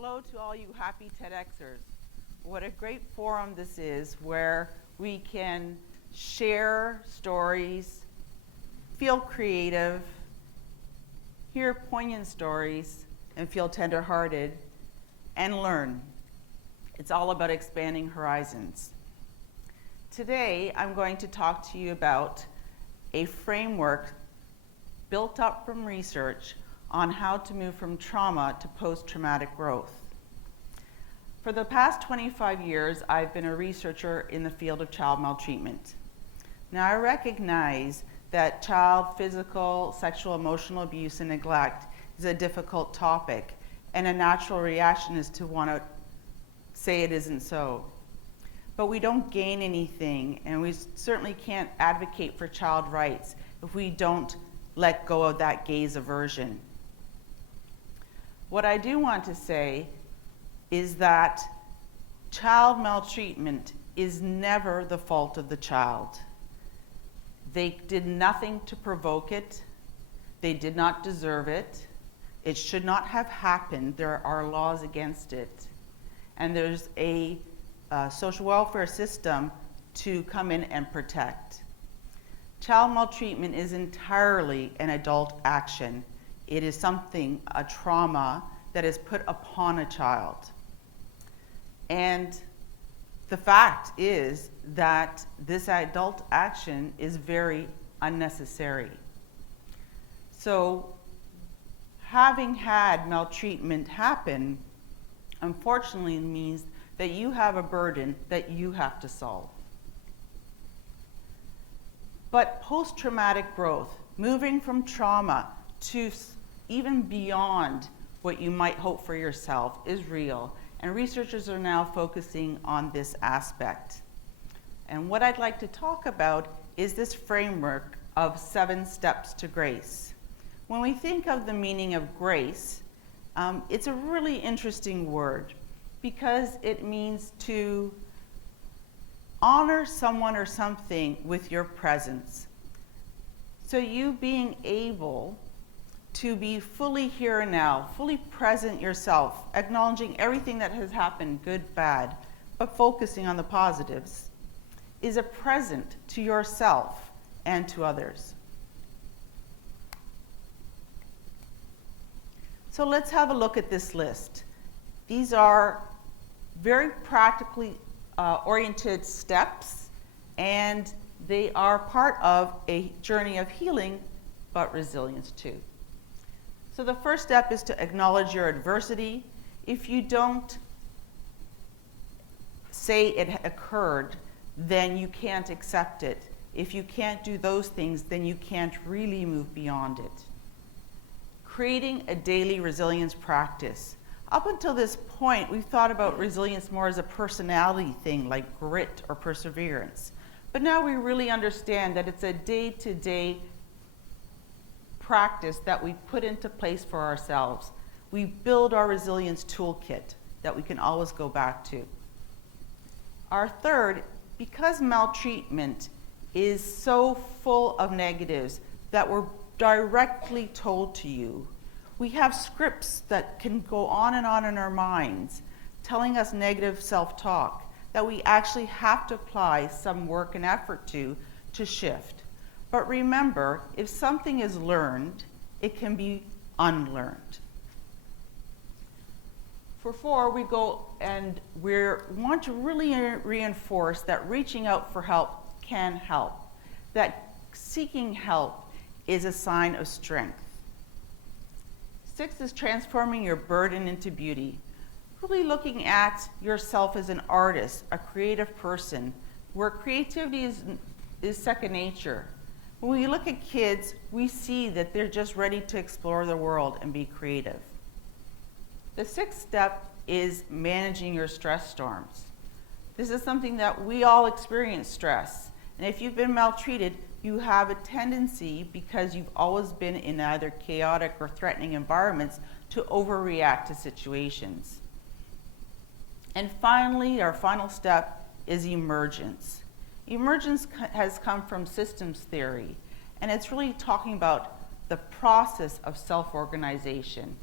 hello to all you happy TEDxers. What a great forum this is where we can share stories, feel creative, hear poignant stories, and feel tender-hearted, and learn. It's all about expanding horizons. Today, I'm going to talk to you about a framework built up from research on how to move from trauma to post-traumatic growth. For the past 25 years, I've been a researcher in the field of child maltreatment. Now, I recognize that child physical, sexual, emotional abuse and neglect is a difficult topic, and a natural reaction is to want to say it isn't so. But we don't gain anything, and we certainly can't advocate for child rights if we don't let go of that gaze aversion. What I do want to say is that child maltreatment is never the fault of the child. They did nothing to provoke it. They did not deserve it. It should not have happened. There are laws against it. And there's a social welfare system to come in and protect. Child maltreatment is entirely an adult action. It is something, a trauma, that is put upon a child. And the fact is that this adult action is very unnecessary. So, having had maltreatment happen, unfortunately means that you have a burden that you have to solve. But post-traumatic growth, moving from trauma to even beyond what you might hope for yourself, is real, and researchers are now focusing on this aspect. And what I'd like to talk about is this framework of 7 steps to grace. When we think of the meaning of grace, it's a really interesting word because it means to honor someone or something with your presence. So you being able to be fully here and now, fully present yourself, acknowledging everything that has happened, good, bad, but focusing on the positives, is a present to yourself and to others. So let's have a look at this list. These are very practically oriented steps, and they are part of a journey of healing, but resilience too. So the first step is to acknowledge your adversity. If you don't say it occurred, then you can't accept it. If you can't do those things, then you can't really move beyond it. Creating a daily resilience practice. Up until this point, we've thought about resilience more as a personality thing like grit or perseverance. But now we really understand that it's a day-to-day practice that we put into place for ourselves. We build our resilience toolkit that we can always go back to. Our third, because maltreatment is so full of negatives that were directly told to you, we have scripts that can go on in our minds telling us negative self-talk that we actually have to apply some work and effort to shift. But remember, if something is learned, it can be unlearned. For 4, we go and we want to really reinforce that reaching out for help can help, that seeking help is a sign of strength. 6 is transforming your burden into beauty, really looking at yourself as an artist, a creative person, where creativity is second nature. When we look at kids, we see that they're just ready to explore the world and be creative. The 6th step is managing your stress storms. This is something that we all experience stress. And if you've been maltreated, you have a tendency, because you've always been in either chaotic or threatening environments, to overreact to situations. And finally, our final step is emergence. Emergence has come from systems theory, and it's really talking about the process of self-organization.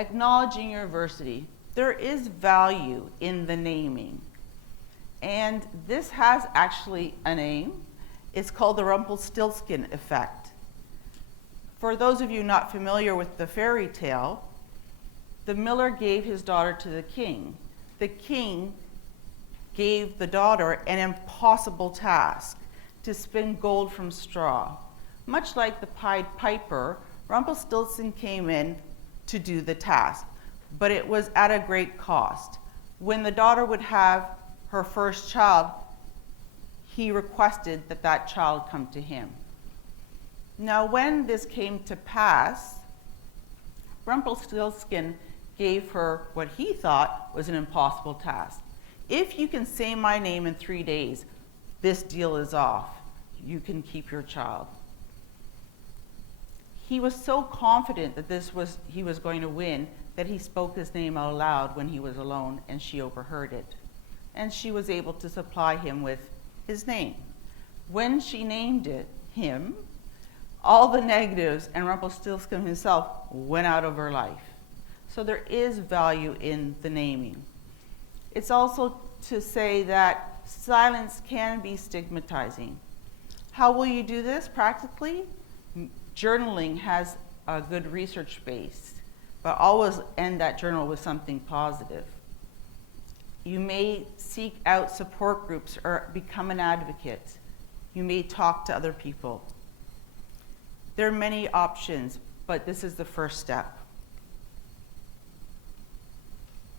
acknowledging your adversity. There is value in the naming. And this has actually a name. It's called the Rumpelstiltskin effect. For those of you not familiar with the fairy tale, the miller gave his daughter to the king. The king gave the daughter an impossible task, to spin gold from straw. Much like the Pied Piper, Rumpelstiltskin came in to do the task, but it was at a great cost. When the daughter would have her first child, he requested that that child come to him. Now, when this came to pass, Rumpelstiltskin gave her what he thought was an impossible task. If you can say my name in 3 days, this deal is off. You can keep your child. He was so confident that he was going to win that he spoke his name out loud when he was alone, and she overheard it. And she was able to supply him with his name. When she named him, all the negatives and Rumpelstiltskin himself went out of her life. So there is value in the naming. It's also to say that silence can be stigmatizing. How will you do this practically? Journaling has a good research base, but always end that journal with something positive. You may seek out support groups or become an advocate. You may talk to other people. There are many options, but this is the first step.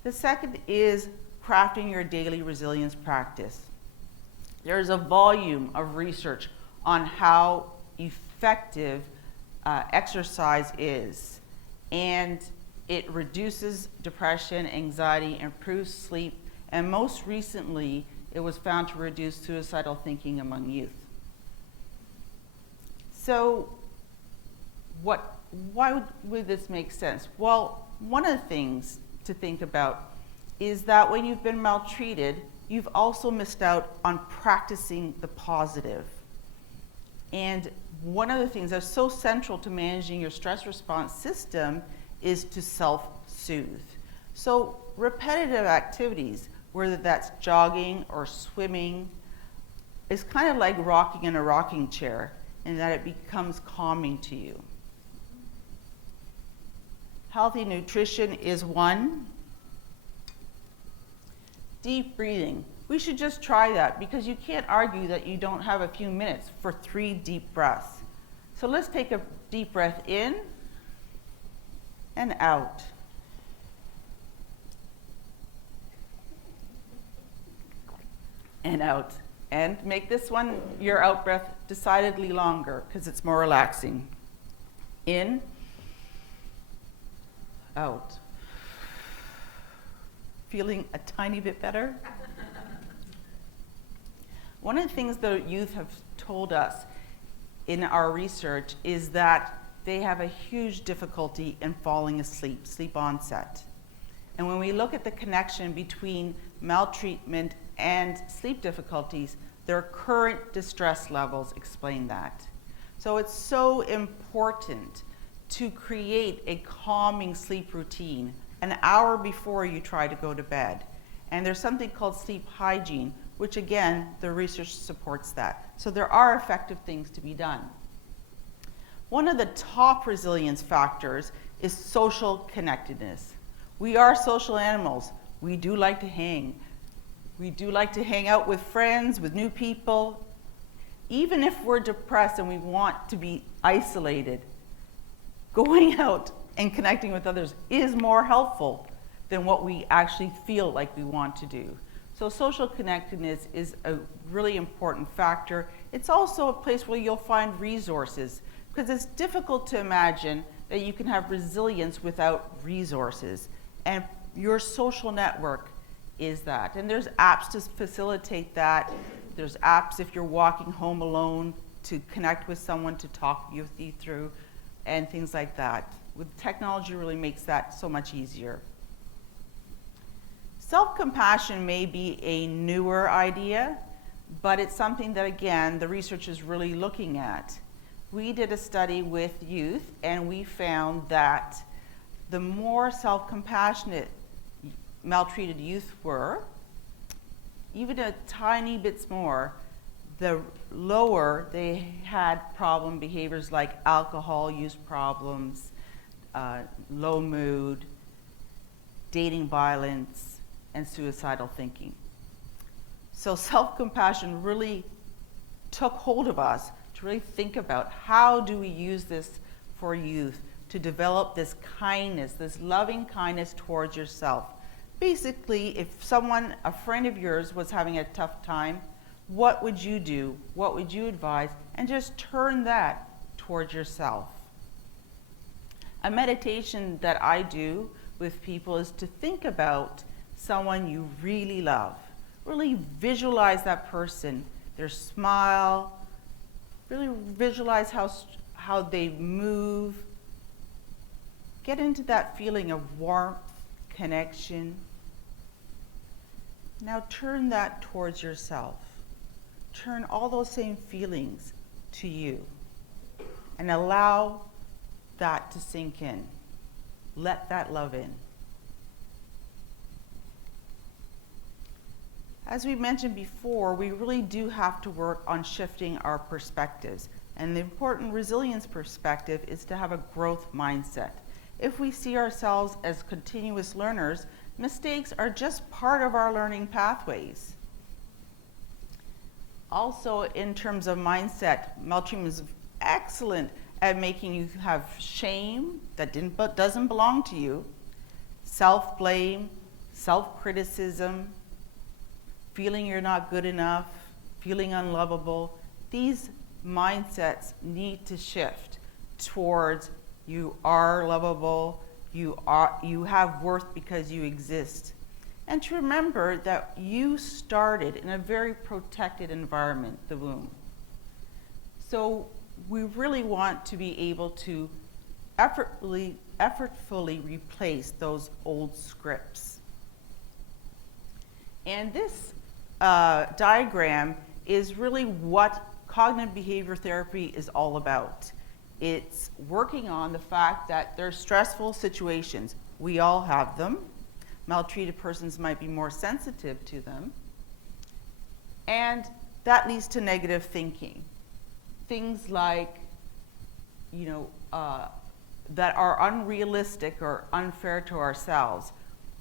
The second is crafting your daily resilience practice. There's a volume of research on how effective exercise is, and it reduces depression, anxiety, improves sleep, and most recently, it was found to reduce suicidal thinking among youth. So, why would this make sense? Well, one of the things to think about is that when you've been maltreated, you've also missed out on practicing the positive. And one of the things that's so central to managing your stress response system is to self-soothe. So repetitive activities, whether that's jogging or swimming, is kind of like rocking in a rocking chair in that it becomes calming to you. Healthy nutrition is one. Deep breathing. We should just try that because you can't argue that you don't have a few minutes for 3 deep breaths. So let's take a deep breath in and out. And out. And make this one, your out breath, decidedly longer because it's more relaxing. In, out. Feeling a tiny bit better? One of the things the youth have told us in our research is that they have a huge difficulty in falling asleep, sleep onset. And when we look at the connection between maltreatment and sleep difficulties, their current distress levels explain that. So it's so important to create a calming sleep routine an hour before you try to go to bed. And there's something called sleep hygiene, which again, the research supports that. So there are effective things to be done. One of the top resilience factors is social connectedness. We are social animals. We do like to hang. We do like to hang out with friends, with new people. Even if we're depressed and we want to be isolated, going out and connecting with others is more helpful than what we actually feel like we want to do. So social connectedness is a really important factor. It's also a place where you'll find resources because it's difficult to imagine that you can have resilience without resources. And your social network is that. And there's apps to facilitate that. There's apps if you're walking home alone to connect with someone to talk with you through and things like that. With technology really makes that so much easier. Self-compassion may be a newer idea, but it's something that, again, the research is really looking at. We did a study with youth, and we found that the more self-compassionate maltreated youth were, even a tiny bit more, the lower they had problem behaviors like alcohol use problems, low mood, dating violence, and suicidal thinking. So self-compassion really took hold of us to really think about how do we use this for youth to develop this kindness, this loving kindness towards yourself. Basically, if someone, a friend of yours, was having a tough time, what would you do? What would you advise? And just turn that towards yourself. A meditation that I do with people is to think about someone you really love. Really visualize that person, their smile, really visualize how they move. Get into that feeling of warmth, connection. Now turn that towards yourself. Turn all those same feelings to you and allow that to sink in. Let that love in. As we mentioned before, we really do have to work on shifting our perspectives. And the important resilience perspective is to have a growth mindset. If we see ourselves as continuous learners, mistakes are just part of our learning pathways. Also, in terms of mindset, maltreatment is excellent at making you have shame that doesn't belong to you, self-blame, self-criticism, feeling you're not good enough, feeling unlovable. These mindsets need to shift towards you are lovable, you have worth because you exist. And to remember that you started in a very protected environment, the womb. So we really want to be able to effortfully replace those old scripts. And this diagram is really what cognitive behavior therapy is all about. It's working on the fact that there's stressful situations. We all have them. Maltreated persons might be more sensitive to them. And that leads to negative thinking. Things like, that are unrealistic or unfair to ourselves.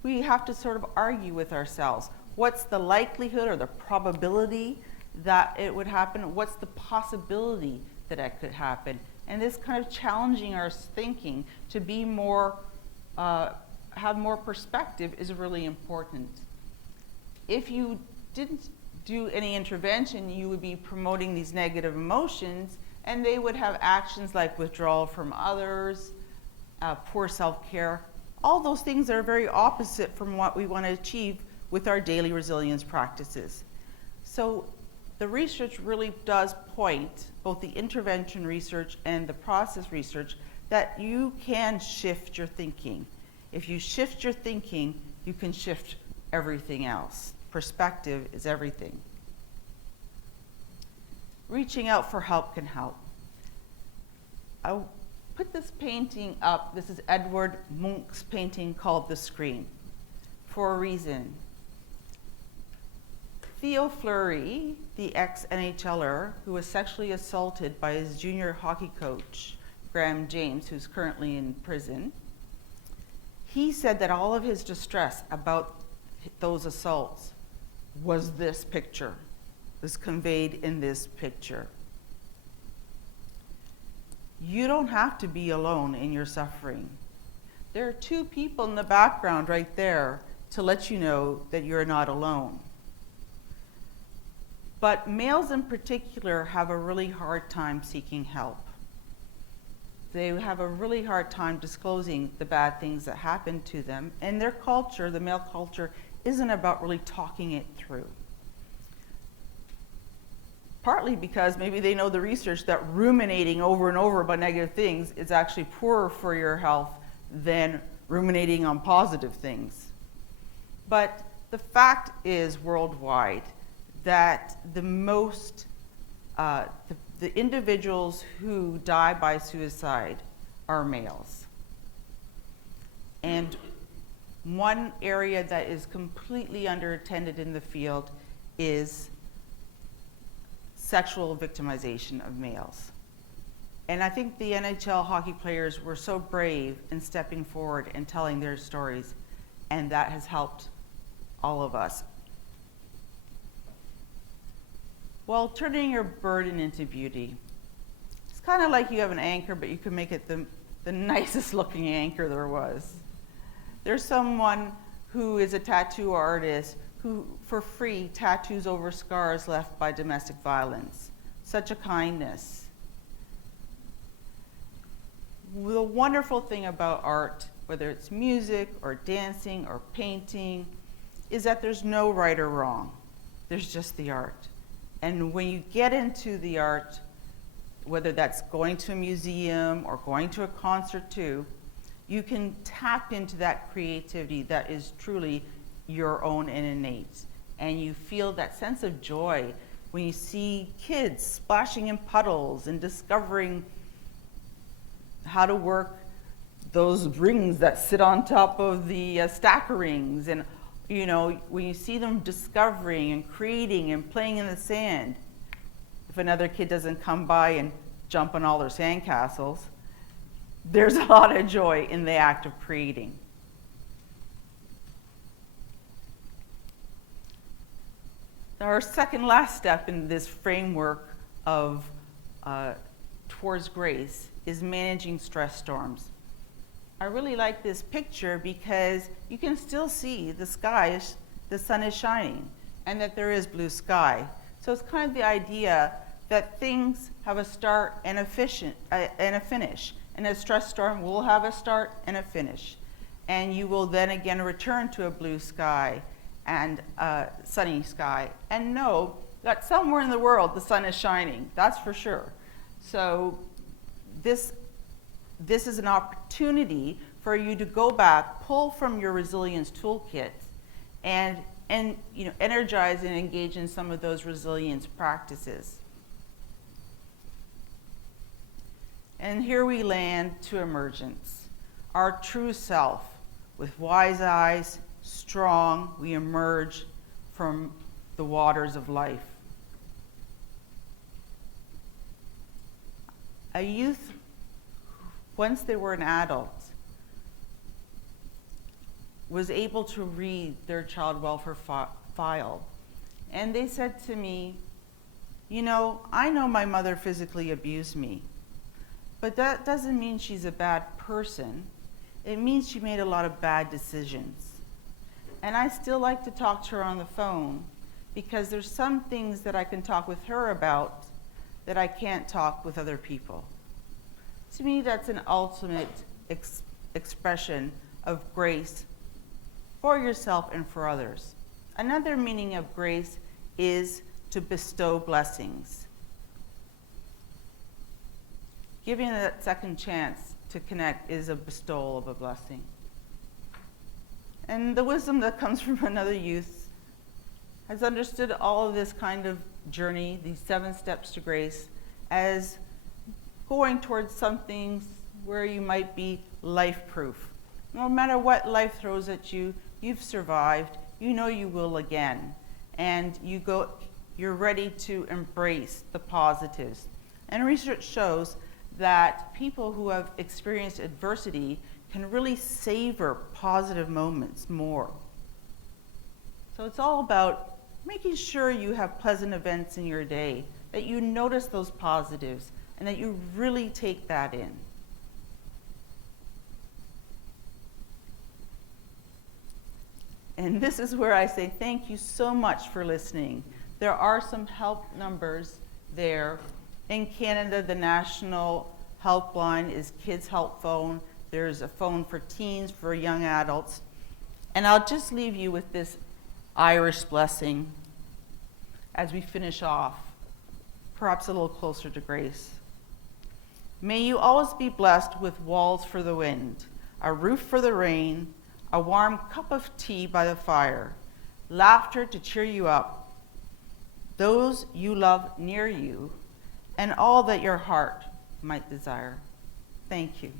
We have to sort of argue with ourselves. What's the likelihood or the probability that it would happen? What's the possibility that it could happen? And this kind of challenging our thinking to be more, have more perspective is really important. If you didn't do any intervention, you would be promoting these negative emotions, and they would have actions like withdrawal from others, poor self-care. All those things are very opposite from what we want to achieve with our daily resilience practices. So the research really does point, both the intervention research and the process research, that you can shift your thinking. If you shift your thinking, you can shift everything else. Perspective is everything. Reaching out for help can help. I'll put this painting up. This is Edward Munch's painting called The Scream, for a reason. Theo Fleury, the ex-NHLer who was sexually assaulted by his junior hockey coach, Graham James, who's currently in prison, he said that all of his distress about those assaults was this picture, was conveyed in this picture. You don't have to be alone in your suffering. There are two people in the background right there to let you know that you're not alone. But males in particular have a really hard time seeking help. They have a really hard time disclosing the bad things that happen to them, and their culture, the male culture, isn't about really talking it through. Partly because maybe they know the research that ruminating over and over about negative things is actually poorer for your health than ruminating on positive things. But the fact is worldwide that the individuals who die by suicide are males. And one area that is completely underattended in the field is sexual victimization of males. And I think the NHL hockey players were so brave in stepping forward and telling their stories, and that has helped all of us. Well, turning your burden into beauty. It's kind of like you have an anchor, but you can make it the nicest looking anchor there was. There's someone who is a tattoo artist who, for free, tattoos over scars left by domestic violence. Such a kindness. The wonderful thing about art, whether it's music or dancing or painting, is that there's no right or wrong. There's just the art. And when you get into the art, whether that's going to a museum or going to a concert too, you can tap into that creativity that is truly your own and innate. And you feel that sense of joy when you see kids splashing in puddles and discovering how to work those rings that sit on top of the stack of rings. And you know, when you see them discovering and creating and playing in the sand, if another kid doesn't come by and jump on all their sandcastles, there's a lot of joy in the act of creating. Our second last step in this framework of towards grace is managing stress storms. I really like this picture because you can still see the sky, the sun is shining, and that there is blue sky. So it's kind of the idea that things have a start and a finish. And a stress storm will have a start and a finish. And you will then again return to a blue sky and a sunny sky. And know that somewhere in the world the sun is shining, that's for sure. So this is an opportunity for you to go back, pull from your resilience toolkit, and you know, energize and engage in some of those resilience practices. And here we land to emergence, our true self. With wise eyes, strong, we emerge from the waters of life. A youth, once they were an adult, was able to read their child welfare file. And they said to me, you know, I know my mother physically abused me, but that doesn't mean she's a bad person. It means she made a lot of bad decisions. And I still like to talk to her on the phone because there's some things that I can talk with her about that I can't talk with other people. To me, that's an ultimate expression of grace for yourself and for others. Another meaning of grace is to bestow blessings. Giving that second chance to connect is a bestowal of a blessing. And the wisdom that comes from another youth has understood all of this kind of journey, these 7 steps to grace, as going towards something where you might be life-proof. No matter what life throws at you, you've survived, you know you will again. And you're ready to embrace the positives. And research shows that people who have experienced adversity can really savor positive moments more. So it's all about making sure you have pleasant events in your day, that you notice those positives, and that you really take that in. And this is where I say thank you so much for listening. There are some help numbers there. In Canada, the national helpline is Kids Help Phone. There's a phone for teens, for young adults. And I'll just leave you with this Irish blessing as we finish off, perhaps a little closer to grace. May you always be blessed with walls for the wind, a roof for the rain, a warm cup of tea by the fire, laughter to cheer you up, those you love near you, and all that your heart might desire. Thank you.